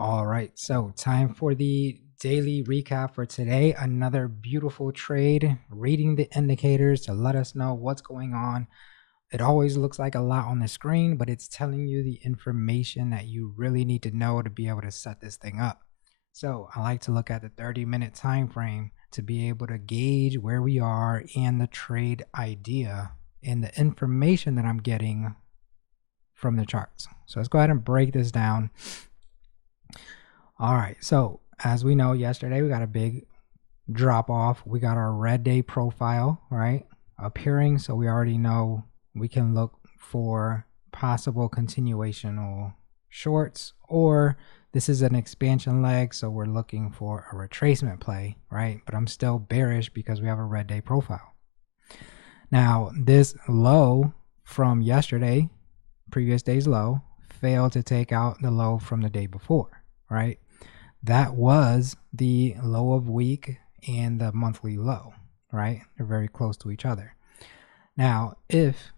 All right, so time for the daily recap for today. Another beautiful trade, reading the indicators to let us know what's going on. It always looks like a lot on the screen, but it's telling you the information that you really need to know to be able to set this thing up. So I like to look at the 30-minute time frame to be able to gauge where we are and the trade idea and the information that I'm getting from the charts. So let's go ahead and break this down. All right, so as we know, yesterday we got a big drop off. We got our red day profile, right, appearing. So we already know we can look for possible continuational shorts, or this is an expansion leg. So we're looking for a retracement play, right? But I'm still bearish because we have a red day profile. Now, this low from yesterday, previous day's low, failed to take out the low from the day before, right? That was the low of week and the monthly low, right? They're very close to each other. Now, if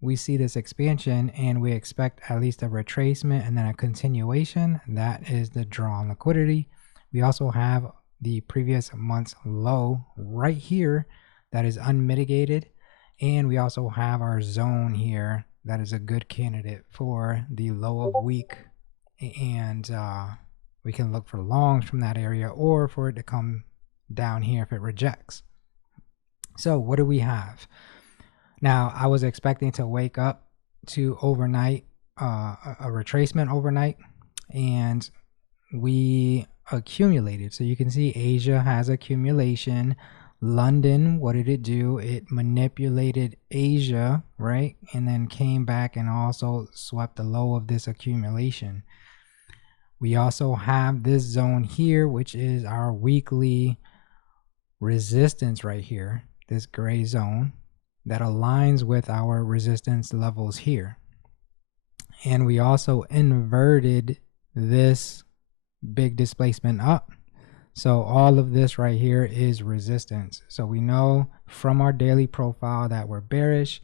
we see this expansion and we expect at least a retracement and then a continuation, that is the draw on liquidity. We also have the previous month's low right here that is unmitigated. And we also have our zone here that is a good candidate for the low of week, and we can look for longs from that area or for it to come down here if it rejects. So what do we have? Now, I was expecting to wake up to overnight, a retracement overnight, and we accumulated. So you can see Asia has accumulation. London, what did it do? It manipulated Asia, right? And then came back and also swept the low of this accumulation. We also have this zone here, which is our weekly resistance right here, this gray zone that aligns with our resistance levels here. And we also inverted this big displacement up. So all of this right here is resistance. So we know from our daily profile that we're bearish,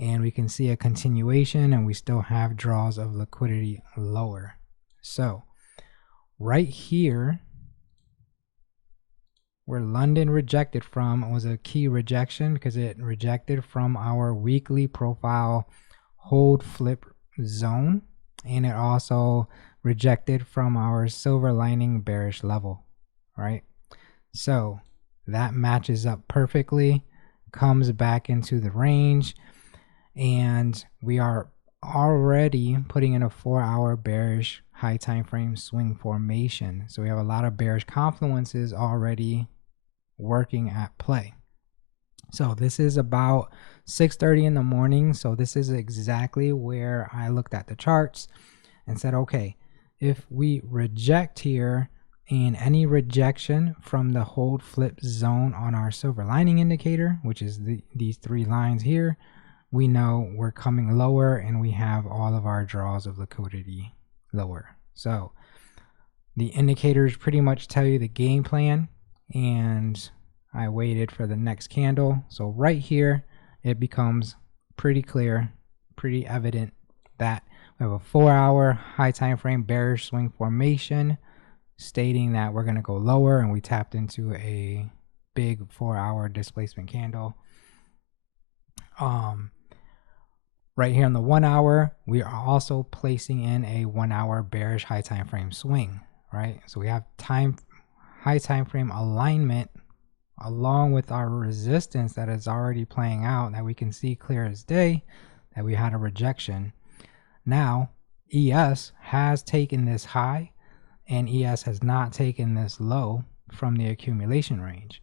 and we can see a continuation, and we still have draws of liquidity lower. So right here, where London rejected from was a key rejection because it rejected from our weekly profile hold flip zone, and it also rejected from our silver lining bearish level, right? So that matches up perfectly, comes back into the range, and we are already putting in a 4-hour bearish high time frame swing formation. So we have a lot of bearish confluences already working at play. So this is about 6:30 in the morning. So this is exactly where I looked at the charts and said, okay, if we reject here, and any rejection from the hold flip zone on our silver lining indicator, which is these three lines here, we know we're coming lower and we have all of our draws of liquidity lower. So the indicators pretty much tell you the game plan, and I waited for the next candle. So right here, it becomes pretty clear, pretty evident that we have a 4-hour high time frame bearish swing formation stating that we're going to go lower, and we tapped into a big 4-hour displacement candle. Right here on the 1 hour, we are also placing in a 1-hour bearish high time frame swing, right? So we have high time frame alignment along with our resistance that is already playing out, that we can see clear as day that we had a rejection. Now ES has taken this high, and ES has not taken this low from the accumulation range.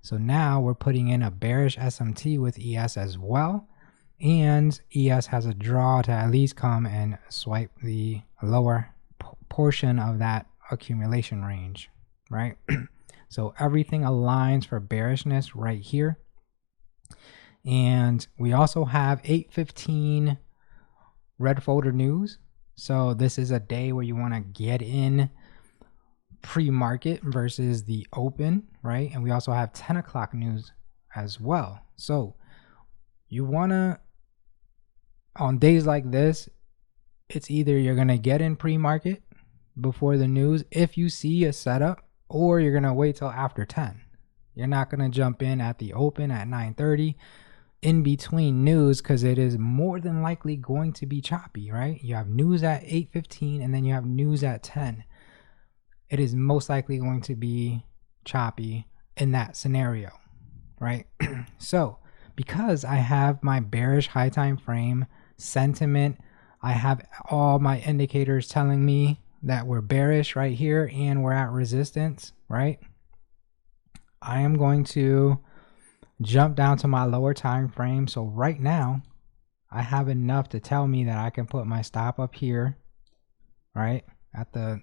So now we're putting in a bearish SMT with ES as well, and ES has a draw to at least come and swipe the lower portion of that accumulation range, right? So everything aligns for bearishness right here. And we also have 8:15 red folder news. So this is a day where you want to get in pre-market versus the open, right? And we also have 10 o'clock news as well. So you want to, on days like this, it's either you're going to get in pre-market before the news if you see a setup, or you're going to wait till after 10. You're not going to jump in at the open at 9:30 in between news, because it is more than likely going to be choppy, right? You have news at 8:15 and then you have news at 10. It is most likely going to be choppy in that scenario, right? So because I have my bearish high time frame sentiment, I have all my indicators telling me that we're bearish right here and we're at resistance, right? I am going to jump down to my lower time frame. So right now I have enough to tell me that I can put my stop up here, right, at the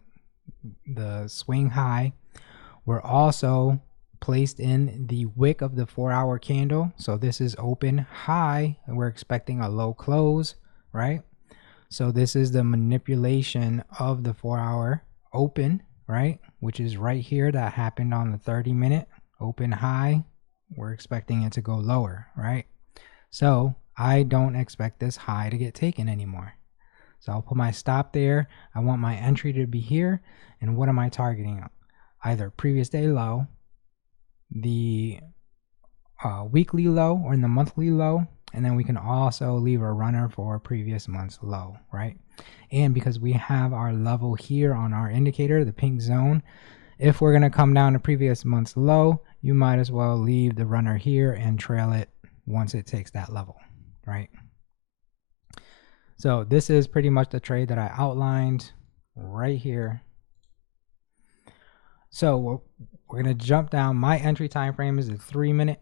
swing high. We're also placed in the wick of the 4-hour candle. So this is open high and we're expecting a low close, right? So this is the manipulation of the 4-hour open, right? Which is right here. That happened on the 30-minute open high. We're expecting it to go lower, right? So I don't expect this high to get taken anymore. So I'll put my stop there. I want my entry to be here. And what am I targeting? Either previous day low, the weekly low, or in the monthly low. And then we can also leave a runner for previous month's low, right? And because we have our level here on our indicator, the pink zone, if we're going to come down to previous month's low, you might as well leave the runner here and trail it once it takes that level, right? So this is pretty much the trade that I outlined right here. So we're going to jump down. My entry time frame is a 3-minute.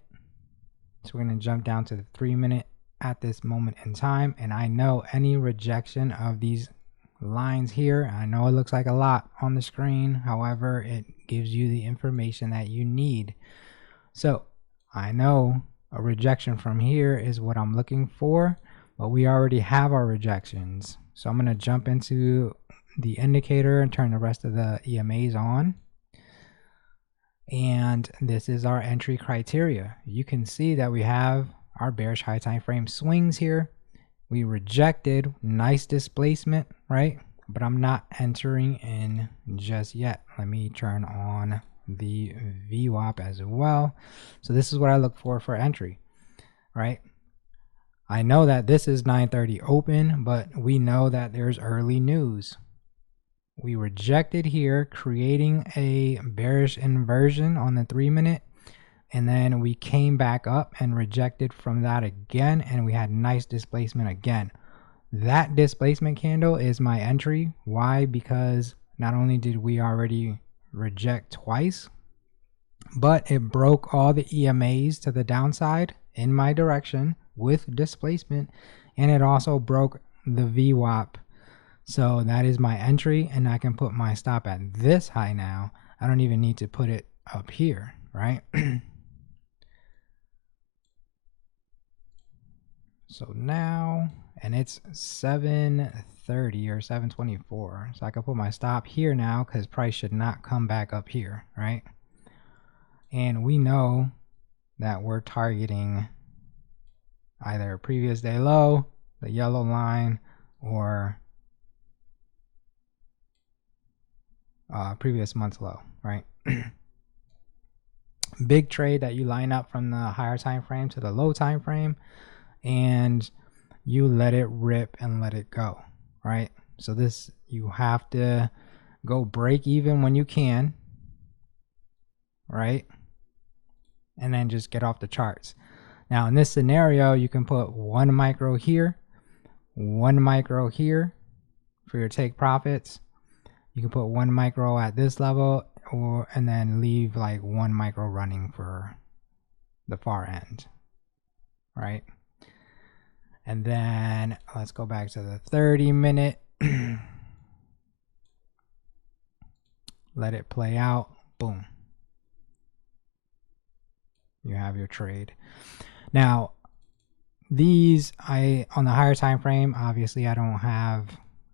So we're going to jump down to the 3-minute at this moment in time. And I know any rejection of these lines here, I know it looks like a lot on the screen. However, it gives you the information that you need. So I know a rejection from here is what I'm looking for, but we already have our rejections. So I'm going to jump into the indicator and turn the rest of the EMAs on. And this is our entry criteria. You can see that we have our bearish high time frame swings here. We rejected, nice displacement, right? But I'm not entering in just yet. Let me turn on the VWAP as well. So this is what I look for entry, right? I know that this is 9:30 open, but we know that there's early news. We rejected here, creating a bearish inversion on the 3-minute, and then we came back up and rejected from that again, and we had nice displacement again. That displacement candle is my entry. Why? Because not only did we already reject twice, but it broke all the EMAs to the downside in my direction with displacement, and it also broke the VWAP. So that is my entry, and I can put my stop at this high now. I don't even need to put it up here, right? So now, and it's 7:30 or 7:24. So I can put my stop here now because price should not come back up here, right? And we know that we're targeting either previous day low, the yellow line, or previous month's low, right? Big trade that you line up from the higher time frame to the low time frame, and you let it rip and let it go, right? So this, you have to go break even when you can, right? And then just get off the charts. Now in this scenario, you can put 1 micro here, 1 micro here for your take profits. You can put 1 micro at this level, and then leave like 1 micro running for the far end, right? And then let's go back to the 30-minute. Let it play out. Boom. You have your trade. Now, these, on the higher time frame, obviously I don't have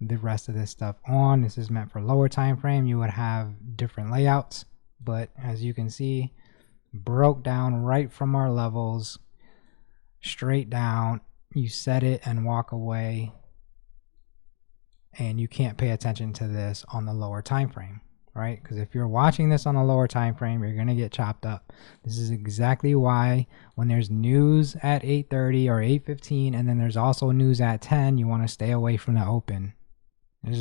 the rest of this stuff on. This is meant for lower time frame. You would have different layouts, but as you can see, broke down right from our levels, straight down. You set it and walk away and you can't pay attention to this on the lower time frame, right? Because if you're watching this on a lower time frame, you're going to get chopped up. This is exactly why when there's news at 8:30 or 8:15 and then there's also news at 10, you want to stay away from the open. This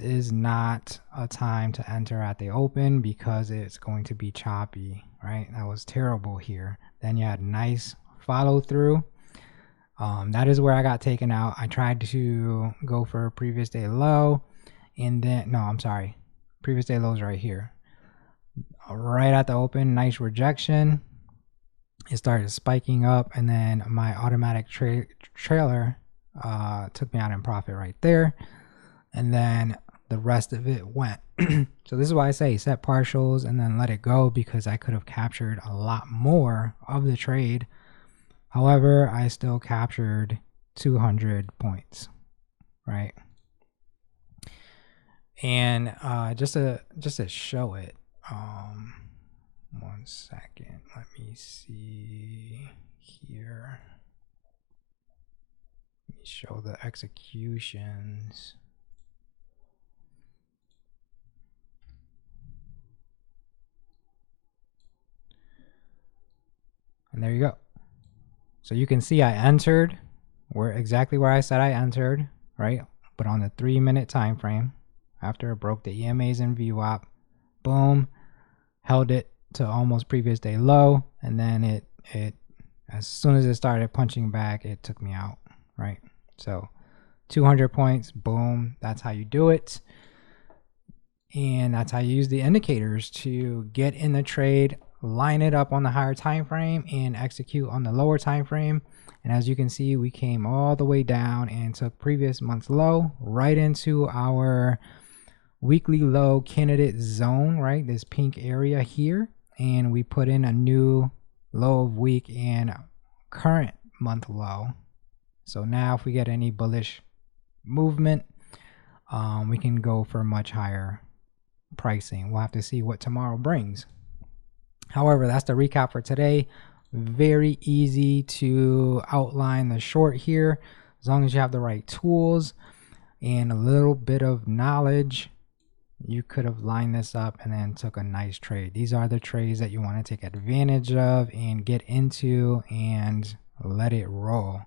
is not a time to enter at the open because it's going to be choppy, right? That was terrible here. Then you had nice follow through. That is where I got taken out. I tried to go for a previous day low, and then previous day low is right here, right at the open. Nice rejection. It started spiking up, and then my automatic trailer took me out in profit right there, and then the rest of it went. So this is why I say set partials and then let it go, because I could have captured a lot more of the trade. However, I still captured 200 points, right? And just to show it, 1 second, let me see here. Let me show the executions. And there you go. So you can see I entered exactly where I said I entered, right? But on the 3-minute time frame, after it broke the EMAs and VWAP, boom, held it to almost previous day low, and then it as soon as it started punching back, it took me out, right? So 200 points, boom, that's how you do it. And that's how you use the indicators to get in the trade, line it up on the higher time frame, and execute on the lower time frame. And as you can see, we came all the way down and took previous month's low right into our weekly low candidate zone, right? This pink area here. And we put in a new low of week and current month low. So now if we get any bullish movement, we can go for much higher pricing. We'll have to see what tomorrow brings. However, that's the recap for today. Very easy to outline the short here, as long as you have the right tools and a little bit of knowledge. You could have lined this up and then took a nice trade. These are the trades that you want to take advantage of and get into and let it roll.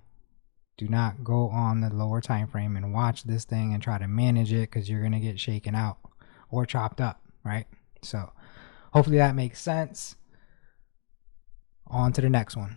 Do not go on the lower time frame and watch this thing and try to manage it, because you're going to get shaken out or chopped up, right? So hopefully that makes sense. On to the next one.